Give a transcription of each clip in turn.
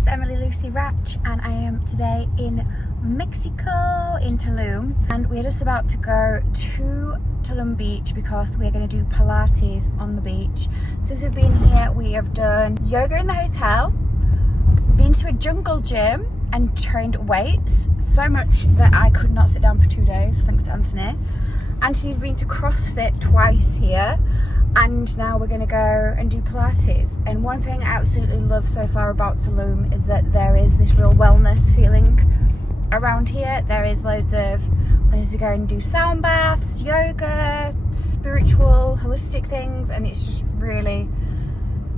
it's Emily.lucy Rajch and I am today in Mexico, in Tulum, and we're just about to go to Tulum beach because we're going to do Pilates on the beach. Since we've been here we have done yoga in the hotel, been to a jungle gym and trained weights, so much that I could not sit down for 2 days thanks to Anthony. Anthony's been to CrossFit twice here, and now we're going to go and do Pilates. And one thing I absolutely love so far about Tulum is that there is this real wellness feeling around here. There is loads of places to go and do sound baths, yoga, spiritual, holistic things, and it's just really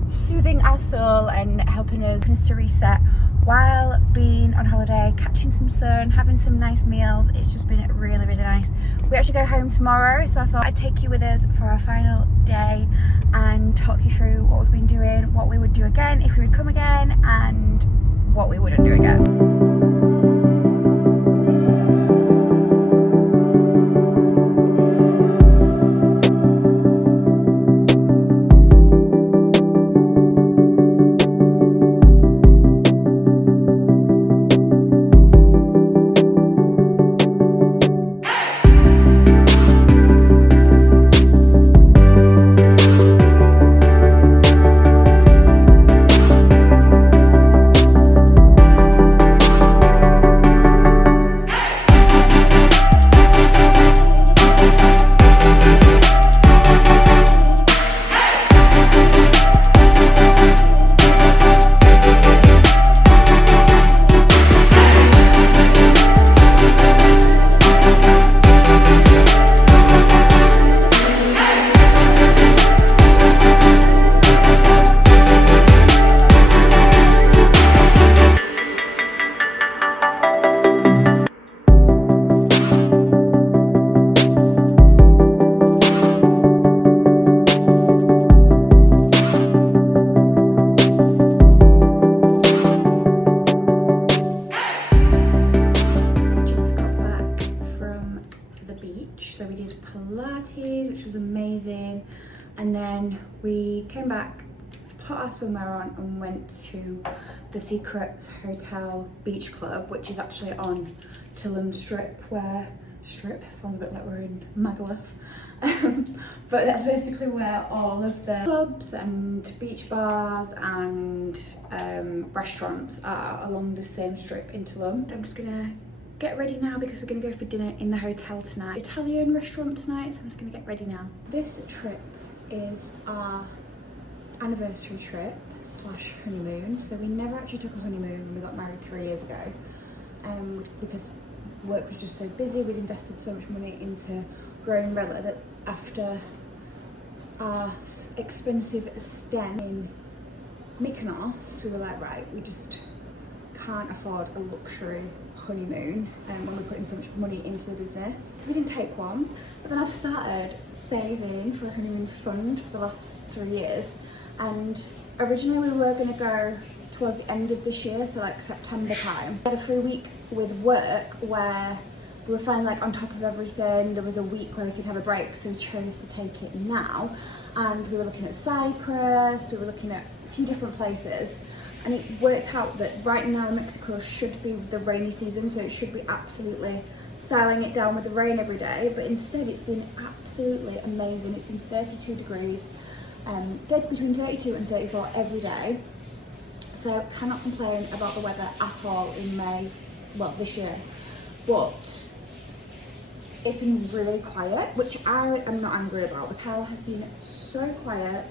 soothing our soul and helping us to reset while being on holiday, catching some sun, having some nice meals. It's just been really, really nice. We actually go home tomorrow, so I thought I'd take you with us for our final day and talk you through what we've been doing, what we would do again if we would come again, and what we wouldn't do again. So we did Pilates, which was amazing, and then we came back, put our swimwear on and went to the Secrets Hotel Beach Club, which is actually on Tulum Strip, sounds a bit like we're in Magaluf, but that's basically where all of the clubs and beach bars and restaurants are along the same strip in Tulum. I'm just gonna get ready now because we're going to go for dinner in the hotel tonight. Italian restaurant tonight, so I'm just going to get ready now. This trip is our anniversary trip / honeymoon. So we never actually took a honeymoon when we got married 3 years ago, because work was just so busy. We'd invested so much money into growing RELR that after our expensive stay in Mykonos, we were like, right, we just can't afford a luxury honeymoon when we're putting so much money into the business. So we didn't take one, but then I've started saving for a honeymoon fund for the last 3 years, and originally we were going to go towards the end of this year, so like September time. We had a free week with work where we were finally like on top of everything. There was a week where we could have a break, so we chose to take it now, and we were looking at Cyprus, we were looking at a few different places. And it worked out that right now Mexico should be the rainy season, so it should be absolutely styling it down with the rain every day, but instead it's been absolutely amazing. It's been 32 degrees, between 32 and 34 every day, so cannot complain about the weather at all in May, well this year, but it's been really quiet, which I am not angry about. The hotel has been so quiet.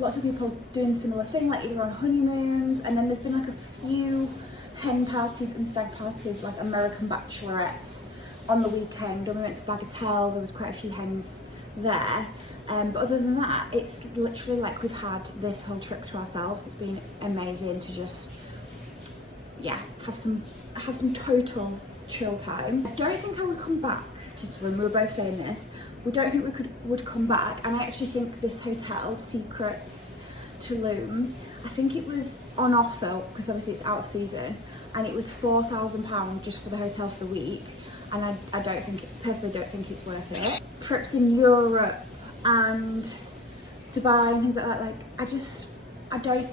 Lots of people doing similar thing, like either on honeymoons, and then there's been like a few hen parties and stag parties, like American bachelorettes on the weekend. When we went to Bagatelle, there was quite a few hens there, but other than that, it's literally like we've had this whole trip to ourselves. It's been amazing to just, yeah, have some total chill time. I don't think I would come back to Tulum. We were both saying this. We don't think we would come back, and I actually think this hotel, Secrets Tulum, I think it was on offer because obviously it's out of season, and it was £4,000 just for the hotel for the week, and I personally don't think it's worth it. Trips in Europe and Dubai and things like that, like I don't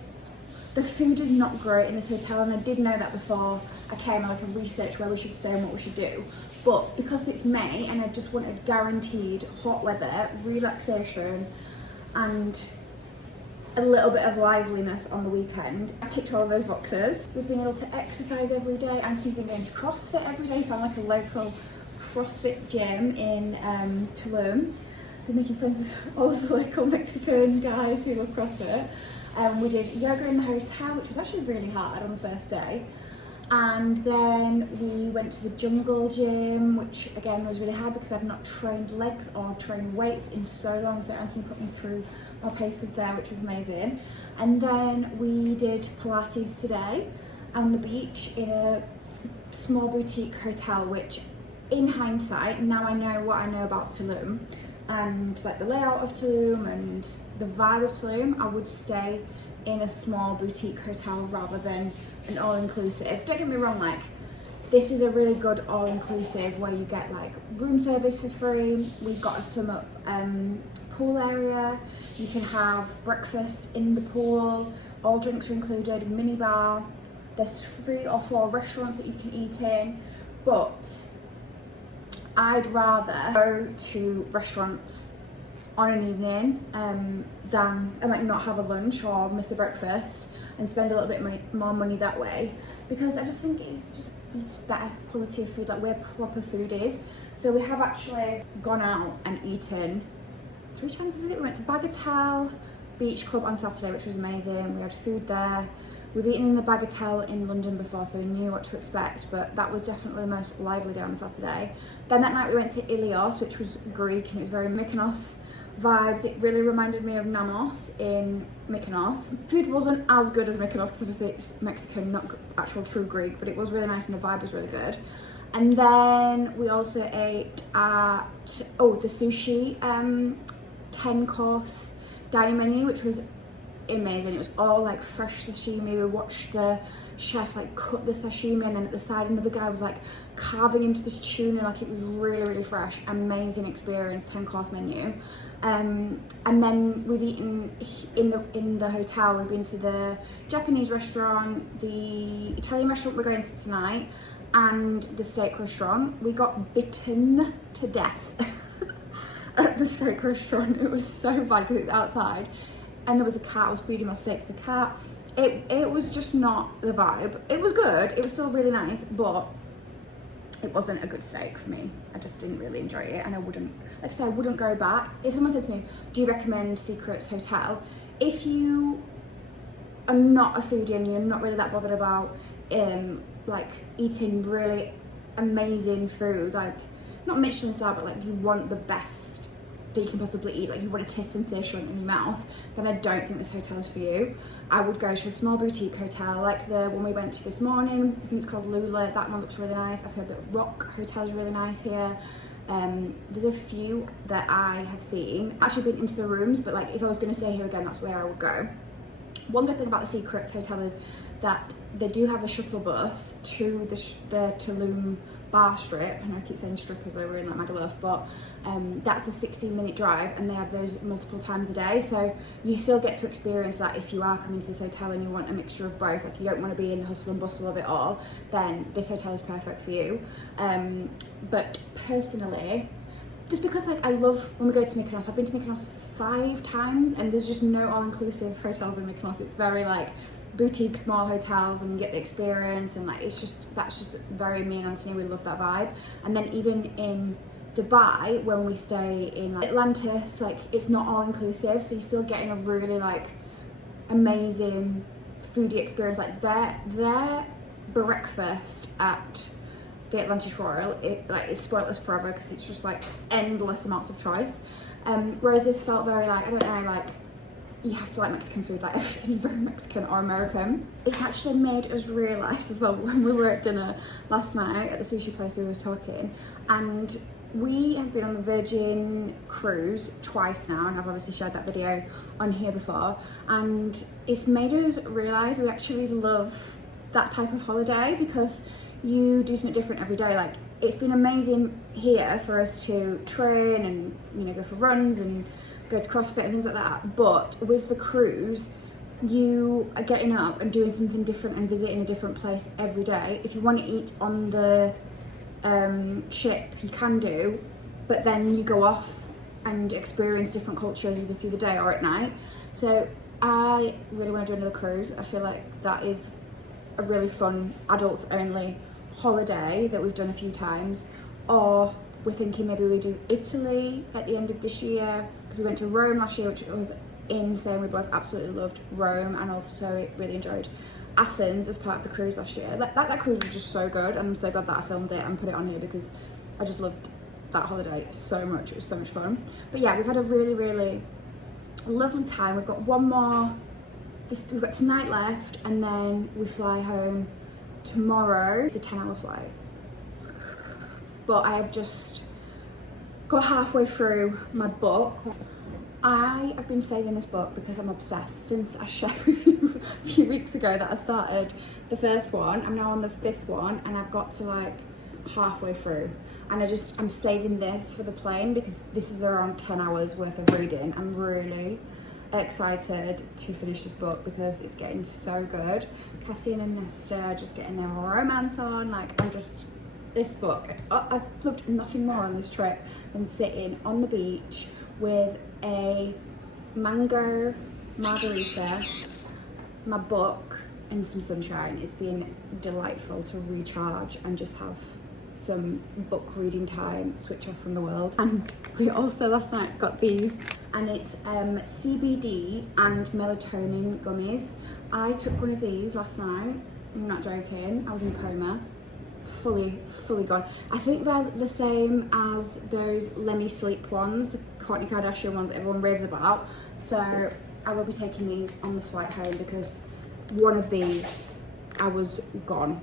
The food is not great in this hotel, and I did know that before I came. I researched where we should stay and what we should do. But because it's May and I just wanted guaranteed hot weather, relaxation, and a little bit of liveliness on the weekend, I ticked all of those boxes. We've been able to exercise every day. Anthony's been going to CrossFit every day. Found like a local CrossFit gym in Tulum. Been making friends with all of the local Mexican guys who love CrossFit. We did yoga in the hotel, which was actually really hard on the first day. And then we went to the jungle gym, which again was really hard because I've not trained legs or trained weights in so long. So Anthony put me through our paces there, which was amazing. And then we did Pilates today on the beach in a small boutique hotel, which in hindsight, now I know what I know about Tulum and like the layout of Tulum and the vibe of Tulum, I would stay in a small boutique hotel rather than an all-inclusive. Don't get me wrong, like this is a really good all-inclusive where you get like room service for free. We've got a sum up pool area. You can have breakfast in the pool, all drinks are included, mini bar. There's 3 or 4 restaurants that you can eat in, but I'd rather go to restaurants on an evening than like not have a lunch or miss a breakfast and spend a little bit more money that way, because I just think it's better quality of food, like where proper food is. So we have actually gone out and eaten 3 times, is it? We went to Bagatelle Beach Club on Saturday, which was amazing. We had food there. We've eaten in the Bagatelle in London before, so we knew what to expect, but that was definitely the most lively day on the Saturday. Then that night we went to Ilios, which was Greek, and it was very Mykonos vibes. It really reminded me of Namos in Mykonos. Food wasn't as good as Mykonos because obviously it's Mexican, not actual true Greek, but it was really nice and the vibe was really good. And then we also ate at, the sushi 10-course dining menu, which was amazing. It was all like fresh sashimi. We watched the chef like cut the sashimi, and then at the side another guy was like carving into this tuna, like it was really fresh. Amazing experience, 10-course menu. And then we've eaten in the hotel. We've been to the Japanese restaurant, the Italian restaurant we're going to tonight, and the steak restaurant. We got bitten to death at the steak restaurant. It was so bad because it's outside, and there was a cat. I was feeding my steak to the cat. It was just not the vibe. It was good. It was still really nice, but it wasn't a good steak for me. I just didn't really enjoy it, and I wouldn't, like I said, I wouldn't go back. If someone said to me, do you recommend Secrets Hotel? If you are not a foodie and you're not really that bothered about like eating really amazing food, like not Michelin star, but like you want the best that you can possibly eat, like you want a taste sensation in your mouth, then I don't think this hotel is for you. I would go to a small boutique hotel like the one we went to this morning. I think it's called Lula. That one looks really nice. I've heard that Rock Hotel is really nice here. There's a few that I have seen. I've actually been into the rooms, but like if I was going to stay here again, that's where I would go. One good thing about the Secrets Hotel is that they do have a shuttle bus to the Tulum bar strip. I know I keep saying strip as though we're in like Magaluf, but that's a 16-minute drive, and they have those multiple times a day, so you still get to experience that. If you are coming to this hotel and you want a mixture of both, like you don't want to be in the hustle and bustle of it all, then this hotel is perfect for you. But personally, just because like I love when we go to Mykonos, I've been to Mykonos 5 times, and there's just no all-inclusive hotels in Mykonos. It's very like boutique small hotels, and you get the experience, and like that's just very me and Anthony. We love that vibe. And then even in Dubai, when we stay in like Atlantis, like it's not all inclusive, so you're still getting a really like amazing foodie experience. Like their breakfast at the Atlantis Royal, it's spoilers forever because it's just like endless amounts of choice. Whereas this felt very like, I don't know, like you have to like Mexican food, like everything's very Mexican or American. It's actually made us realise as well when we were at dinner last night at the sushi place we were talking, and we have been on the Virgin cruise twice now, and I've obviously shared that video on here before, and it's made us realise we actually love that type of holiday because you do something different every day. Like it's been amazing here for us to train and go for runs and go to CrossFit and things like that, but with the cruise, you are getting up and doing something different and visiting a different place every day. If you want to eat on the ship, you can do, but then you go off and experience different cultures either through the day or at night. So I really want to do another cruise. I feel like that is a really fun adults only holiday that we've done a few times. Or we're thinking maybe we do Italy at the end of this year, because we went to Rome last year, which was insane. We both absolutely loved Rome, and also really enjoyed Athens as part of the cruise last year. That cruise was just so good, and I'm so glad that I filmed it and put it on here because I just loved that holiday so much. It was so much fun. But yeah, we've had a really lovely time. We've got one more, we've got tonight left, and then we fly home tomorrow. It's a 10-hour flight. But I have just got halfway through my book. I have been saving this book because I'm obsessed. Since I shared with you a few weeks ago that I started the first one, I'm now on the 5th one, and I've got to like halfway through. And I'm saving this for the plane because this is around 10 hours worth of reading. I'm really excited to finish this book because it's getting so good. Cassian and Nesta are just getting their romance on. Like, this book, I've loved nothing more on this trip than sitting on the beach with a mango margarita, my book, and some sunshine. It's been delightful to recharge and just have some book reading time, switch off from the world. And we also last night got these, and it's CBD and melatonin gummies. I took one of these last night, I'm not joking, I was in coma. Fully gone. I think they're the same as those Let Me Sleep ones, the Kourtney Kardashian ones that everyone raves about. So I will be taking these on the flight home because one of these, I was gone,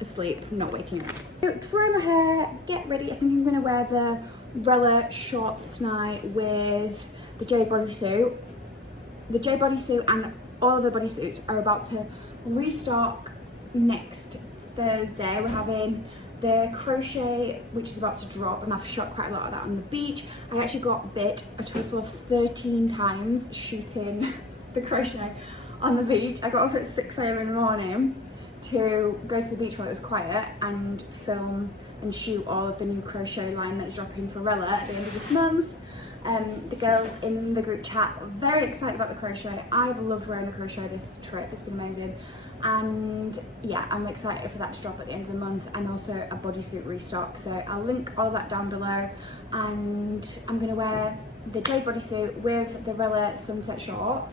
asleep, not waking up. Dry my hair, get ready. I think I'm gonna wear the RELR shorts tonight with the Jade bodysuit. The Jade bodysuit and all of the bodysuits are about to restock next Thursday. We're having the Crochet, which is about to drop, and I've shot quite a lot of that on the beach. I actually got bit a total of 13 times shooting the crochet on the beach. I got up at 6 AM in the morning to go to the beach while it was quiet and film and shoot all of the new crochet line that's dropping for RELR at the end of this month. The girls in the group chat are very excited about the crochet. I've loved wearing the crochet this trip, it's been amazing. And yeah, I'm excited for that to drop at the end of the month, and also a bodysuit restock. So I'll link all that down below, and I'm gonna wear the Jade bodysuit with the RELR sunset shorts,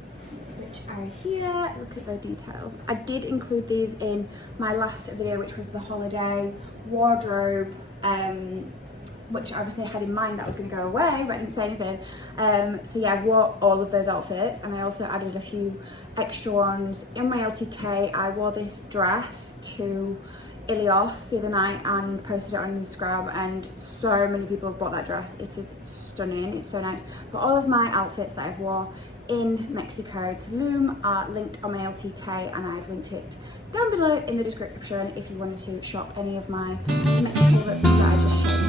which are here. Look at the detail. I did include these in my last video, which was the holiday wardrobe, which I obviously had in mind that I was going to go away, but I didn't say anything. So yeah, I wore all of those outfits, and I also added a few extra ones. In my LTK, I wore this dress to Ilios the other night and posted it on Instagram, and so many people have bought that dress. It is stunning, it's so nice. But all of my outfits that I've wore in Mexico, Tulum, are linked on my LTK, and I've linked it down below in the description if you wanted to shop any of my Mexico looks that I just showed you.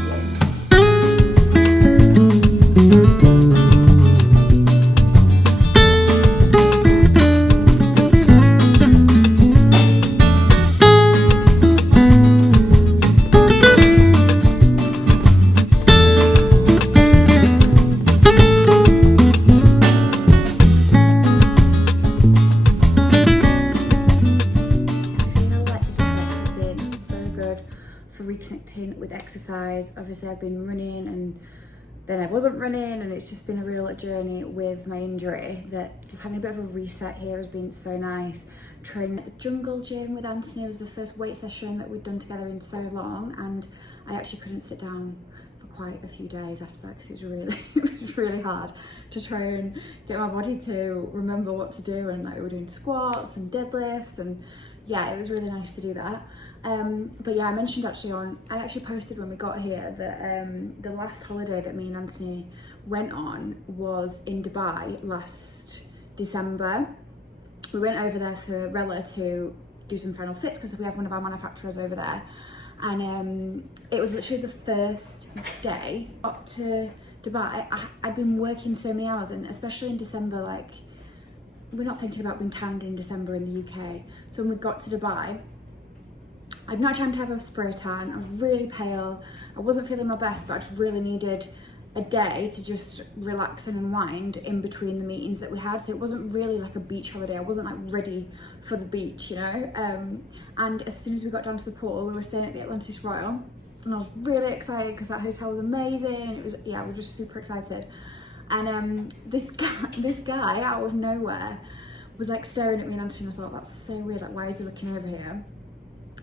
Reconnecting with exercise. Obviously I've been running and then I wasn't running, and it's just been a real journey with my injury, that just having a bit of a reset here has been so nice. Training at the Jungle Gym with Anthony was the first weight session that we'd done together in so long, and I actually couldn't sit down for quite a few days after that because it was really hard to try and get my body to remember what to do, and like we were doing squats and deadlifts, and yeah, it was really nice to do that. But yeah, I mentioned I actually posted when we got here that the last holiday that me and Anthony went on was in Dubai last December. We went over there for RELR to do some final fits because we have one of our manufacturers over there. And it was literally the first day up to Dubai. I'd been working so many hours, and especially in December, like we're not thinking about being tanned in December in the UK. So when we got to Dubai, I'd not had time to have a spray tan. I was really pale. I wasn't feeling my best, but I just really needed a day to just relax and unwind in between the meetings that we had. So it wasn't really like a beach holiday. I wasn't like ready for the beach, you know. And as soon as we got down to the pool, we were staying at the Atlantis Royal, and I was really excited because that hotel was amazing. And it was, yeah, I was just super excited. And this guy out of nowhere was like staring at me, and Anthony, I thought, that's so weird. Like, why is he looking over here?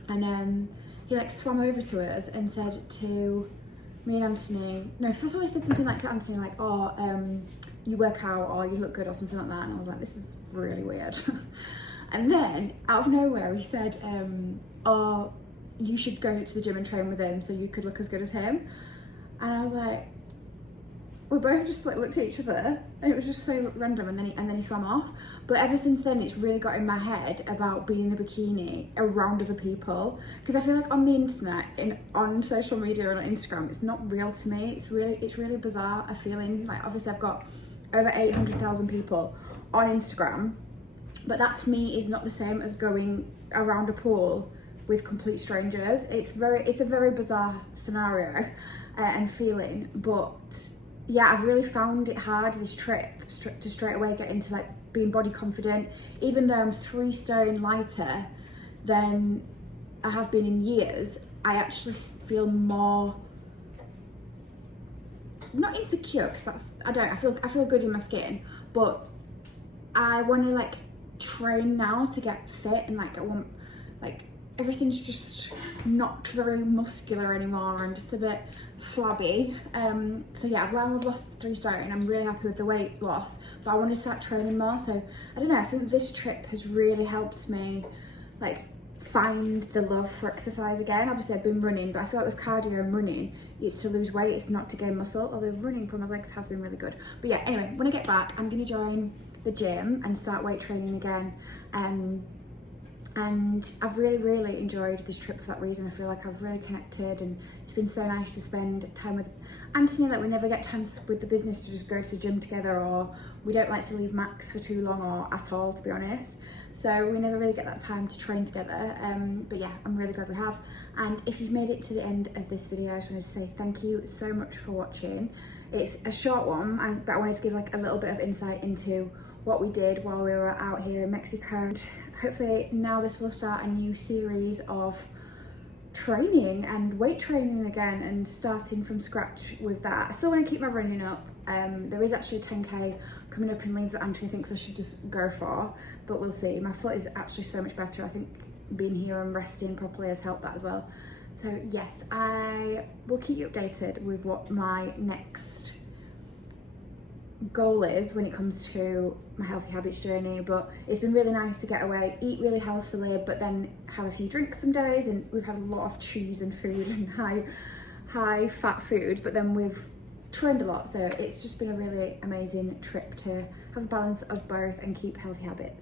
And he like swam over to us and said to me and Anthony, no, first of all he said something like to Anthony like, oh, you work out, or you look good, or something like that. And I was like, this is really weird. And then out of nowhere he said, oh, you should go to the gym and train with him so you could look as good as him. And I was like, we both just like looked at each other, and it was just so random. And then he swam off. But ever since then, it's really got in my head about being in a bikini around other people, because I feel like on the internet, on social media and on Instagram, it's not real to me. It's really bizarre. A feeling like, obviously I've got over 800,000 people on Instagram, but that to me is not the same as going around a pool with complete strangers. It's a very bizarre scenario and feeling, but yeah, I've really found it hard this trip to straight away get into like being body confident. Even though I'm 3 stone lighter than I have been in years, I actually feel more, not insecure, because I feel good in my skin, but I want to like train now to get fit, and like I want, like, everything's just not very muscular anymore and just a bit flabby. So yeah, I've lost 3 stone. I'm really happy with the weight loss, but I want to start training more. So I don't know, I think this trip has really helped me like find the love for exercise again. Obviously I've been running, but I feel like with cardio and running, it's to lose weight, it's not to gain muscle, although running for my legs has been really good. But yeah, anyway, when I get back, I'm going to join the gym and start weight training again. And I've really enjoyed this trip for that reason. I feel like I've really connected, and it's been so nice to spend time with Anthony. Like, we never get chance with the business to just go to the gym together, or we don't like to leave Max for too long or at all, to be honest. So we never really get that time to train together. But yeah, I'm really glad we have. And if you've made it to the end of this video, I just wanted to say thank you so much for watching. It's a short one, but I wanted to give like a little bit of insight into what we did while we were out here in Mexico. And hopefully now this will start a new series of training and weight training again, and starting from scratch with that. I still want to keep my running up. There is actually a 10k coming up in Leeds that Anthony thinks I should just go for, but we'll see. My foot is actually so much better. I think being here and resting properly has helped that as well. So yes, I will keep you updated with what my next goal is when it comes to my healthy habits journey. But it's been really nice to get away, eat really healthily, but then have a few drinks some days, and we've had a lot of cheese and food and high fat food, but then we've trained a lot. So it's just been a really amazing trip to have a balance of both and keep healthy habits.